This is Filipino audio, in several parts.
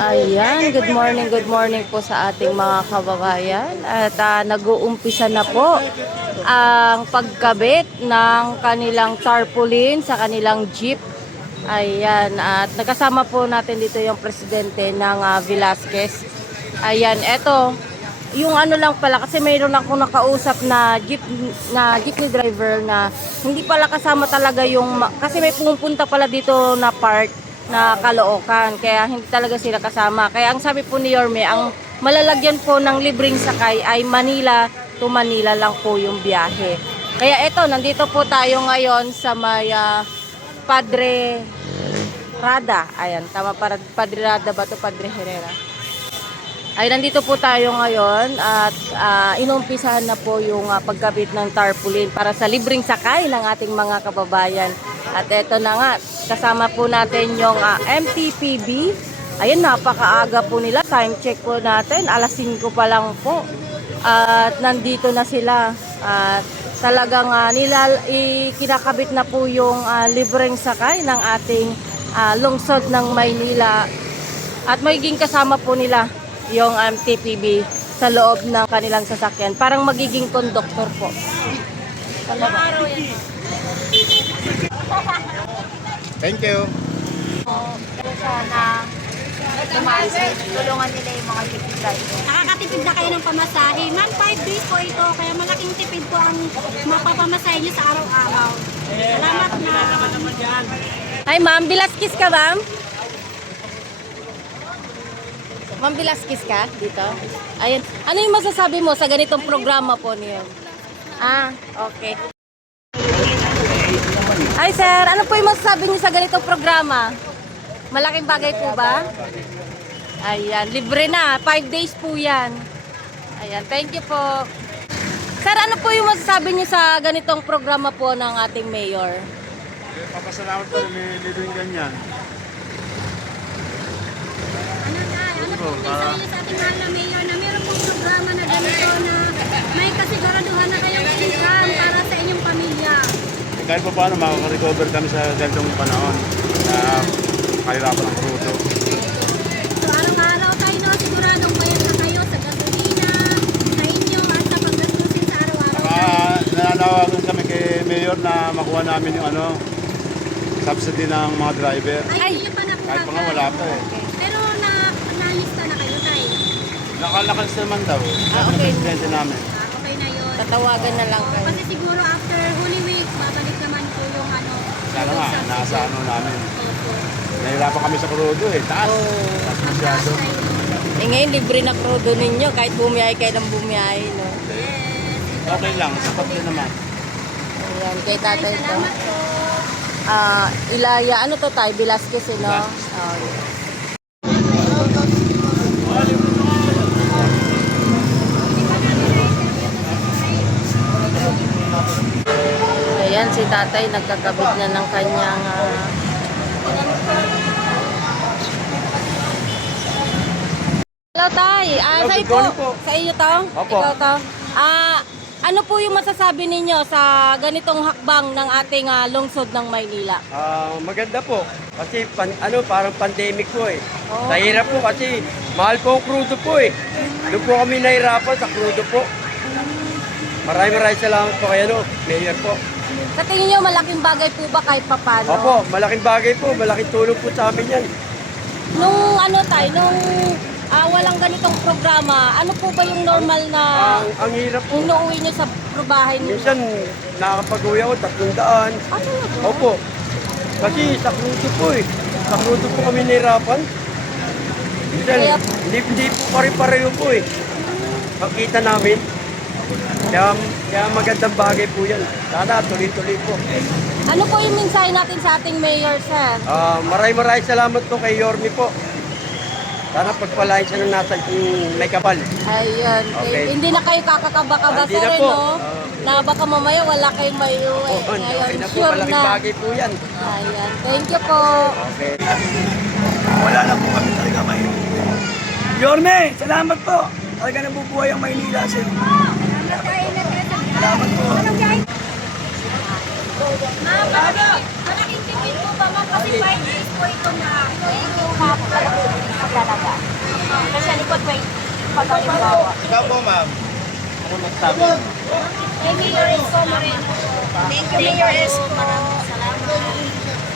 Ayan, good morning po sa ating mga kababayan. At nag-uumpisa na po ang pagkabit ng kanilang tarpaulin sa kanilang jeep. Ayan, at nagkasama po natin dito yung presidente ng Velasquez. Ayan, eto, yung ano lang pala, kasi mayroon akong nakausap na jeepney driver na hindi pala kasama talaga yung, kasi may pumupunta pala dito na part na Caloocan, kaya hindi talaga sila kasama. Kaya ang sabi po ni Yorme, ang malalagyan po ng libreng sakay ay Manila to Manila lang po yung biyahe. Kaya eto, nandito po tayo ngayon sa may Padre Rada. Ayan, tama, para Padre Rada ba to, Padre Herrera? Ay, nandito po tayo ngayon at inumpisahan na po yung pagkabit ng tarpaulin para sa libreng sakay ng ating mga kababayan. At eto na nga, kasama po natin yung MTPB. Ayun, napakaaga po nila. Time check po natin, alas 5 pa lang po. At nandito na sila. At talagang kinakabit na po yung libreng sakay ng ating lungsod ng Maynila. At magiging kasama po nila yung MTPB sa loob ng kanilang sasakyan. Parang magiging conductor po. Thank you. Pero sana tulungan nila yung mga jeepney driver. Nakakatipid na kayo ng pamasahe. Ma'am, 5 days po ito. Kaya malaking tipid po ang mapapamasahe nyo sa araw-araw. Salamat na. Hi ma'am, Velasquez ka ma'am? Ma'am Velasquez ka dito? Ayun. Ano yung masasabi mo sa ganitong programa po niyo? Okay. Hi sir, ano po yung masasabi niyo sa ganitong programa? Malaking bagay po ba? Ayan, libre na. 5 days po yan. Ayan, thank you po. Sir, ano po yung masasabi niyo sa ganitong programa po ng ating mayor? Papasalamat po may libreng ganyan. Ano po mensahe niyo sa ating mahal na mayor na meron pong programa na ganito na may kasiguraduhan na kayong income para sa inyong pamilya? Kahit pa paano, makaka-recover kami sa ganitong panahon na kahirapan ng krudo. So araw-araw tayo no, siguradong bayad na kayo sa gasolina, sa inyo at sa paggastusin sa araw-araw. Nananawagan kami kay Mayor na makuha namin yung subsidy ng mga driver. Ay, hindi nyo pa nakuha. Kahit pa nga wala pa eh. Pero nalista na kayo tayo. Nakalakalis naman daw. Okay. Presidente namin. Okay na yun. Tatawagan na lang kayo. Kasi siguro after Holy Week, babalik naman po yung Sana nga, nasa namin. Opo. Nahirapan kami sa krudo eh. Taas. Taas masyado. Ngayon, libre na krudo ninyo kahit bumiyahe kayo ng bumiyahe, no? Okay lang, sapat din naman. Ayan, kay tatay to. Salamat po. Ilaya, ano to tayo? Velasquez, eh, no? Ayan, si tatay nagkakabit na ng kanyang Hello, tay. Sa'yo po. Sa iyo to? Opo. Ikaw to? Ano po yung masasabi ninyo sa ganitong hakbang ng ating lungsod ng Maynila? Maganda po. Kasi parang pandemic po eh. Oh. Nahirap po kasi mahal po ang crudo po eh. Doon po kami nahirapan sa crudo po. Maraming salamat po kayo, Mayor po. Sa tingin nyo, malaking bagay po ba kahit papano? Opo, malaking bagay po. Malaking tulong po sa amin yan. Nung walang ganitong programa, ano po ba yung normal na Ang hirap po. inuuwi nyo sa bahay niyo? Minsan nakakapag-uwi ako 300. Talaga? Opo. Kasi sa crudo po eh. Sa crudo po kami nahirapan. Minsan, hindi po pare-pareho po eh. Makita namin. Kaya magandang bagay po yan. Sana tuloy-tuloy po. Ano po yung mensahe natin sa ating mayor, sir? Maraming salamat po kay Yorme po. Sana pagpalain siya ng nasa may kapal. Ayun. Okay. Hindi na kayo kakakaba-kaba, Hindi sir, na po. no? Na baka mamaya wala kayong may uwi. Okay Ngayon, na po, sure malaking na. bagay po yan. Ayan. Thank you po. Okay. Wala na po kami talaga may. Yorme, salamat po. Talaga nabubuhay ang Maynila sir. Salamat po. Malaking tipid po ba ma'am? Kasi 5 days po ito na. talaga. Kasi sa likod may pagkalimbawa. Ikaw po, ma'am. Ako nagsabi. Hey, Mayor Esco Moreno. Thank you, Mayor Esco. Maraming salamat.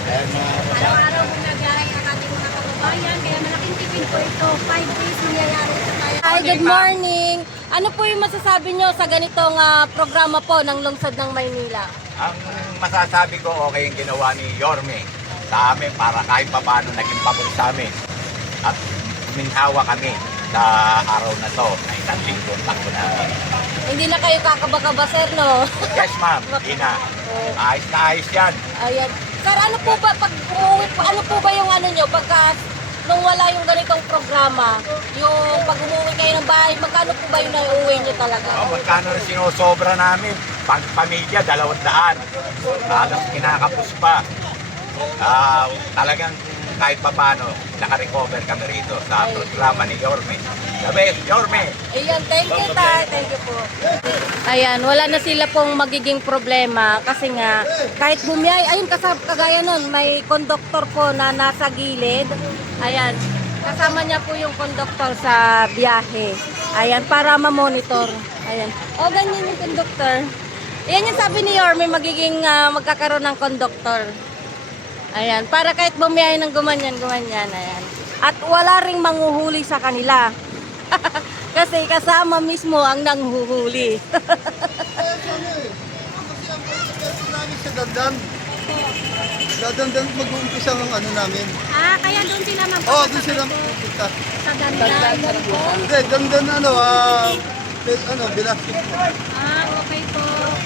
Araw-araw bumabiyahe ang ating mga kababayan, kaya malaking tipid po ito. 5 days nangyayari ito tayo. Hi, good morning. Ano po yung masasabi nyo sa ganitong programa po ng Lungsod ng Maynila? Ang masasabi ko, okay yung ginawa ni Yorme sa amin para kahit pa paano naging pabor sa amin. At minhawa kami sa araw na to na isang linggo takbo namin. Hindi na kayo kakaba-kaba, sir, no? Yes, ma'am. Hindi na. Ayos na ayos yan. Ayan. Sir, ano po ba, pag umuwi, ano po ba yung ano nyo, pagka nung wala yung ganitong programa, yung pag umuwi kayo ng bahay, magkano po ba yung naiuwi nyo talaga? Magkano rin sinosobra namin? Pag pamilya, 200. Halos kinakapos pa. Talagang kahit pa paano, nakarecover kami rito sa programa ni Yorme. Sabi, Yorme! Ayan, thank you, Tay. Thank you po. Ayan, wala na sila pong magiging problema kasi nga, kahit bumiyay, ayun, kagaya nun, may konduktor po na nasa gilid. Ayan, kasama niya po yung konduktor sa biyahe. Ayan, para ma-monitor. Ayan. O, ganyan yung konduktor. Ayan yung sabi ni Yorme, magiging magkakaroon ng konduktor. Ayan, para kahit bumiyay ng gumanyan, ayan. At wala ring manghuhuli sa kanila. Kasi kasama mismo ang nanghuhuli. Sa Dandan. Sa Dandan mag-uumpisa ang ano namin. Kaya doon sila Oo, doon sila magpupunta. sa Dandan po. Hindi, Dandan Bilasik. Okay po.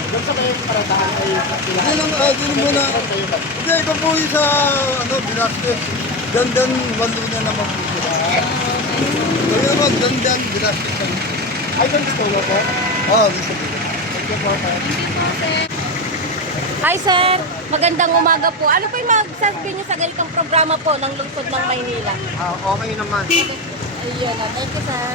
Hindi lang, doon muna. Hindi, ikaw po yung sa Bilasik. Dandan, walo na naman po sila. Kaya naman, Dandan, Bilasik. Ay, ganito po po? Oo, gusto ko. Hi, sir. Magandang umaga po. Ano po yung magsasabi niyo sa ganitong programa po ng Lungsod ng Maynila? Okay naman. Ayun, thank you, sir.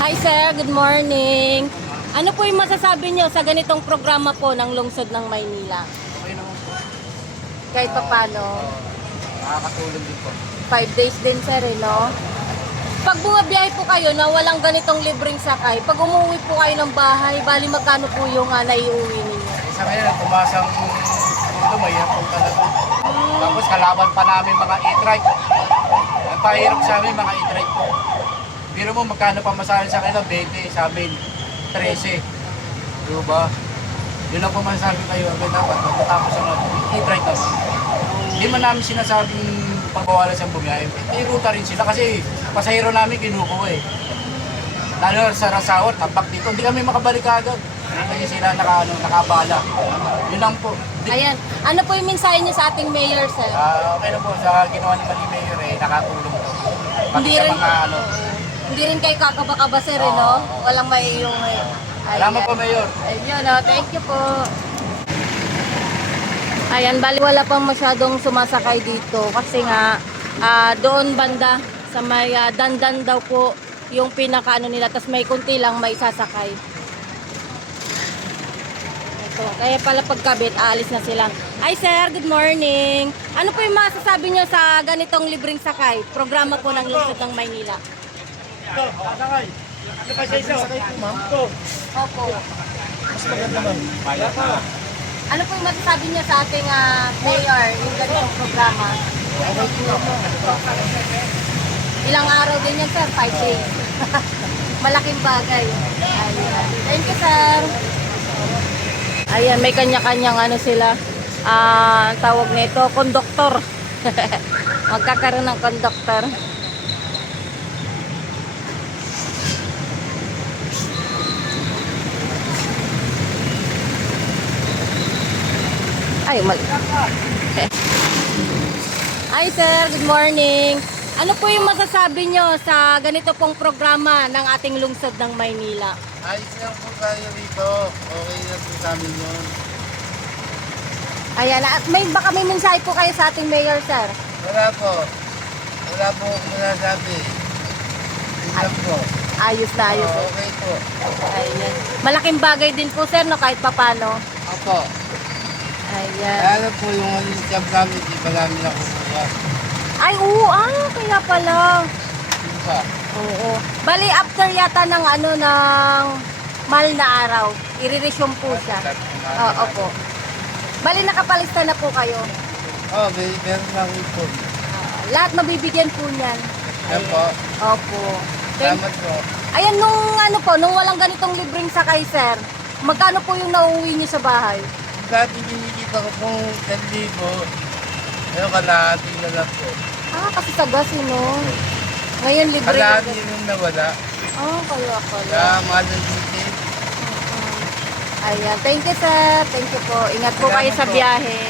Hi, sir. Good morning. Ano po yung masasabi niyo sa ganitong programa po ng Lungsod ng Maynila? Okay naman po. Kahit pa paano? Nakakatulong din po. 5 days din, sir, no? Pag bumabiyahe po kayo na walang ganitong libreng sakay, pag umuwi po kayo ng bahay, bali magkano po yung naiuwi ninyo? Isa ngayon, tumasang mundo, mahirap po talaga. Tapos kalaban pa namin mga e-trike. Nagpahirap sa amin mga e-trike po. Biro mo magkano pa masahin sa kanila, 20, sa amin, 13. Diba? Yun lang po masasabi kayo, dapat matapos ang e-trike naman. Hindi man namin sinasabing pagbawalan sa bumiyahe. May ruta rin sila kasi pasahero namin kinukuha eh. Lalo sa Rasawat, tapak dito, hindi kami makabalik agad. Kasi sila nakabala. Yun lang po. Ayan. Ano po yung mensahe niyo sa ating mayor, sir? Okay na po, sa ginawa ni Mali Mayor eh, nakatulong po. Pati Hindi sa rin, mga hindi rin kayo kakaba-kaba, sir, no? Walang may yung... Salamat po, Mayor. Ayun, thank you po. Ayan, bali wala pang masyadong sumasakay dito kasi nga doon banda sa may Dandan daw po yung pinakaano nila, tas may kunti lang may sasakay. Ito, kaya pala pagkabit, aalis na sila. Hi, sir, good morning. Ano po yung masasabi nyo sa ganitong libreng sakay? Programa po ng Lungsod ng Maynila. Opo. Ano po yung masasabi niyo sa ating mayor, yung ganitong programa? Ilang araw din yan, sir? 5 days. Malaking bagay. Ayan. Thank you, sir. Ayan, may kanya-kanyang ano sila. Tawag nito, konduktor. Magkakaroon ng konduktor. Ay, mali. Hi, sir. Good morning. Ano po yung masasabi nyo sa ganito pong programa ng ating lungsod ng Maynila? Ayos lang po tayo rito. Okay na po sa amin yun. Ayan, at baka may mensahe po kayo sa ating mayor, sir. Wala po. Wala po akong masasabi. Tingnan po. Ayos na ayos. Oh, okay po. Ayan. Malaking bagay din po, sir, no, kahit papano. Opo. Ayan. Kaya po yung job namin, di pa namin nakukuha. Ay, oo, kaya pala. Yung pa. Oo. Bali, after yata ng ng mahal na araw, i-resume po siya. Oo po. Bali, nakapalista na po kayo. Oh, meron lang po. Lahat mabibigyan po niyan. Yan po. Opo. Thank- Salamat po. Ayan, nung walang ganitong libreng sakay, sir, magkano po yung nauuwi niyo sa bahay? Dati binikita ko pong 10,000. Pero kalahati na lang po. Kasi sa gas, no? Ngayon, libre Kalahati yung gas. rin nawala. Kaya pala. Kaya mahal ng ticket. Ayan, thank you, sir. Thank you po. Ingat po kayo sa biyahe.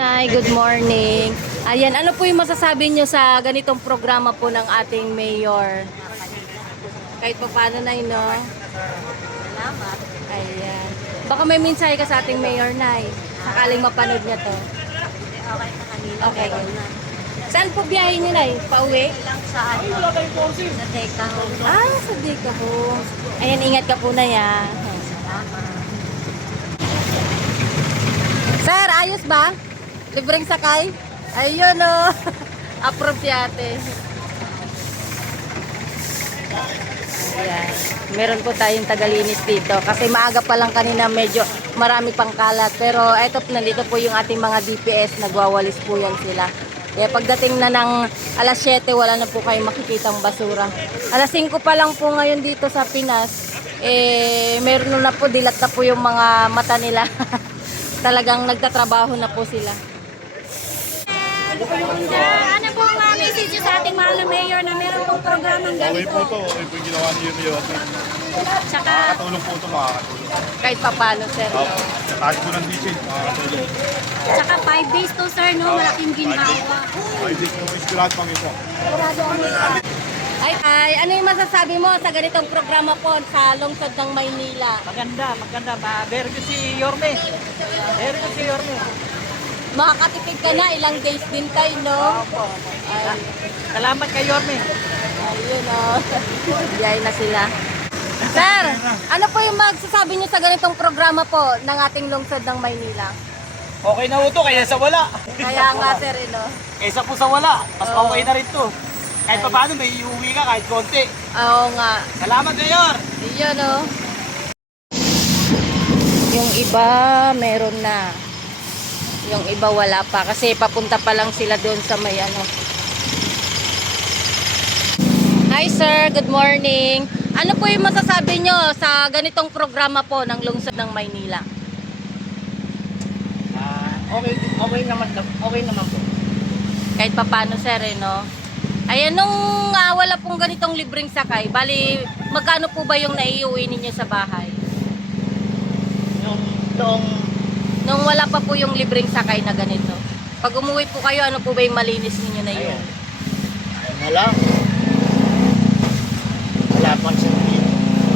Hi, good morning. Ayan, ano po yung masasabi nyo sa ganitong programa po ng ating mayor? Kahit pa paano na yun, no? Salamat. Ayan. Baka may mensahe ka sa ating mayor, Nay. Sakaling mapanood niya to. Okay na kanina. Okay. Saan po biyahe niyo, Nay? Pauwi? Lang sa sa Teka Home. Sa Dika po. Ayan, ingat ka po na yan. Sir, ayos ba? Libreng sakay? Ayun o. Approve si ate. Ayan. Meron po tayong tagalinis dito. Kasi maaga pa lang kanina medyo marami pang kalat. Pero eto, nandito po yung ating mga DPS. Nagwawalis po yan sila. Kaya pagdating na ng alas 7, wala na po kayong makikitang basura. Alas 5 pa lang po ngayon dito sa Pinas. Meron na po, dilat na po yung mga mata nila. Talagang nagtatrabaho na po sila. Ano po ang message niyo sa ating mahal na mayor na meron pong programang Okay ganito? po ito. Okay po yung ginawa niyo yun. Tsaka, Makakatulong po ito, makakatulong. Kahit papano, sir. No? Kahit po ng diesel, makakatulong. tsaka 5 days to sir, no? Malaking ginhawa. Ay, di po, inspirado kami po. Ay, ano yung masasabi mo sa ganitong programa po sa lungsod ng Maynila? Maganda. Very good si Yorme. Makakatipid ka na, ilang days din tayo, no? Ay, Salamat kay Yorme. ayun, oh. Biyay na sila. Sir, ano po yung magsasabi niyo sa ganitong programa po ng ating lungsod ng Maynila? Okay na ito kaya sa wala. Kaya nga, sir, no? Kaysa po sa wala. Mas okay na rin to. Kahit pa paano may iuwi ka kahit konti. Oo nga. Salamat Mayor. Yun, no? Yung iba, meron na. Yung iba, wala pa. Kasi papunta pa lang sila doon sa may ano. Hi, sir. Good morning. Ano po yung masasabi nyo sa ganitong programa po ng lungsod ng Maynila? Okay naman po. Kahit papano, sir, no? Ayan, nung wala pong ganitong libreng sakay, bali, magkano po ba yung naiuwi ninyo sa bahay? Nung wala pa po yung libreng sakay na ganito. Pag umuwi po kayo, ano po ba yung malinis ninyo na yun? Wala pang sabihin.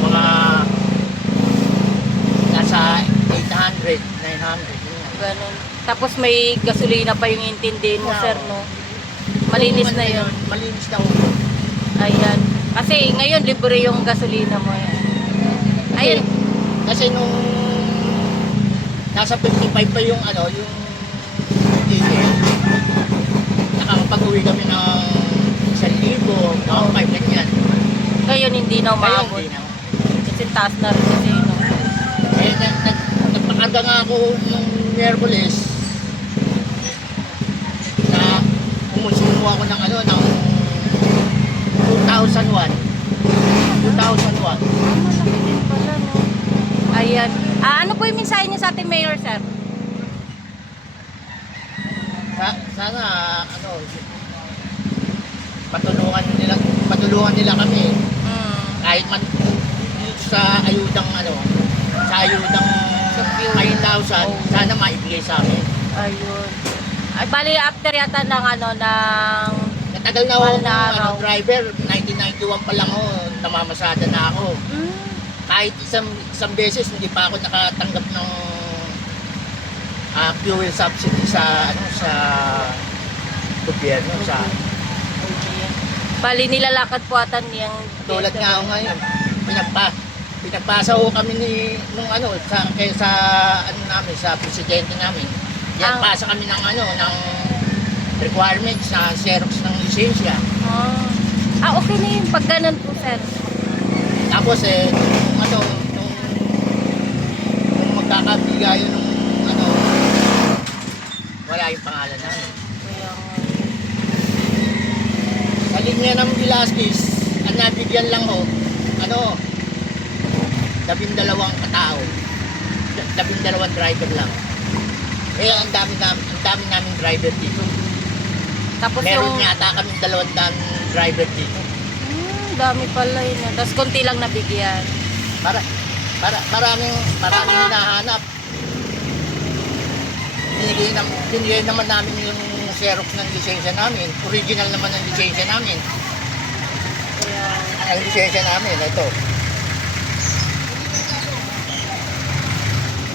Mga nasa 800, 900. Ganun. Tapos may gasolina pa yung intindihin mo, sir, no? Malinis na yun. Malinis na Ayan. Kasi ngayon, libre yung gasolina mo. Ayan. Kasi nung nasa 55 pa yung yung diesel. Nakakapag-uwi kami ng 1,000, mga 5 ganyan. Ngayon, hindi na umabot. Hindi na. Kasi taas na rin kasi, no? Eh, nagpakarga nga ako nung Miyerkules na kumusumo ako ng ng 2001. Malaki din pala, no? Ayan. Ano po yung mensahe niyo sa ating mayor, sir? Sana patulungan nila kami kahit man sa ayudang sa ayudang 5,000 sana maibigay sa amin. Ayun. Ay, bali after yata ng ng Matagal na Mahal ako na araw. driver, 1991 pa lang ako, namamasada na ako. Kahit isang beses hindi pa ako nakatanggap ng fuel subsidy sa gobyerno, sa Bali nilalakad po atan niyang tulad nga ako ngayon. Pinagpasa ho kami sa presidente namin. Yan, pasa kami ng requirements na Xerox ng lisensya. Okay na yun. Pag ganun po, sir. Tapos nung magkakabigayo wala yung pangalan namin. Sa linya ng Velasquez, ang nabigyan lang ho, 12 katao. 12 driver lang. Eh, ang dami naming driver dito. Tapos Meron yung... yata kami 200 driver dito. Dami pala yun. Tapos konti lang nabigyan. Maraming hinahanap. Binigay naman namin yung Xerox ng lisensya namin. Original naman ng lisensya namin. Ang lisensya namin, ito.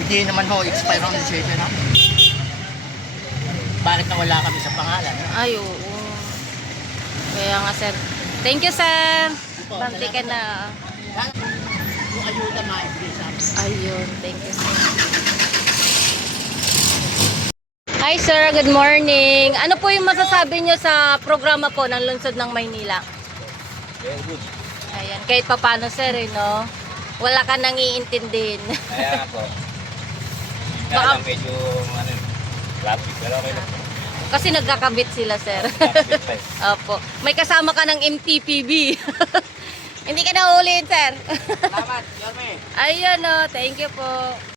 Hindi naman expire ang lisensya namin. Bakit nawala kami sa pangalan? Ay, oo. Kaya nga, sir. Thank you, sir. Banti ka na. Yung ayuda maibigay sa amin. Ayun. Thank you, sir. Hi, sir. Good morning. Ano po yung masasabi nyo sa programa po ng Lungsod ng Maynila? Very good. Ayan. Kahit pa paano, sir, no? Wala ka nang iintindihin. Kaya nga po. Baka- Kaya lang medyo, traffic. Pero okay lang. Kasi nagkakabit sila, sir. Opo. May kasama ka ng MTPB. Hindi ka na ulitin, sir. Salamat, Yorme. Ayun, no. Thank you po.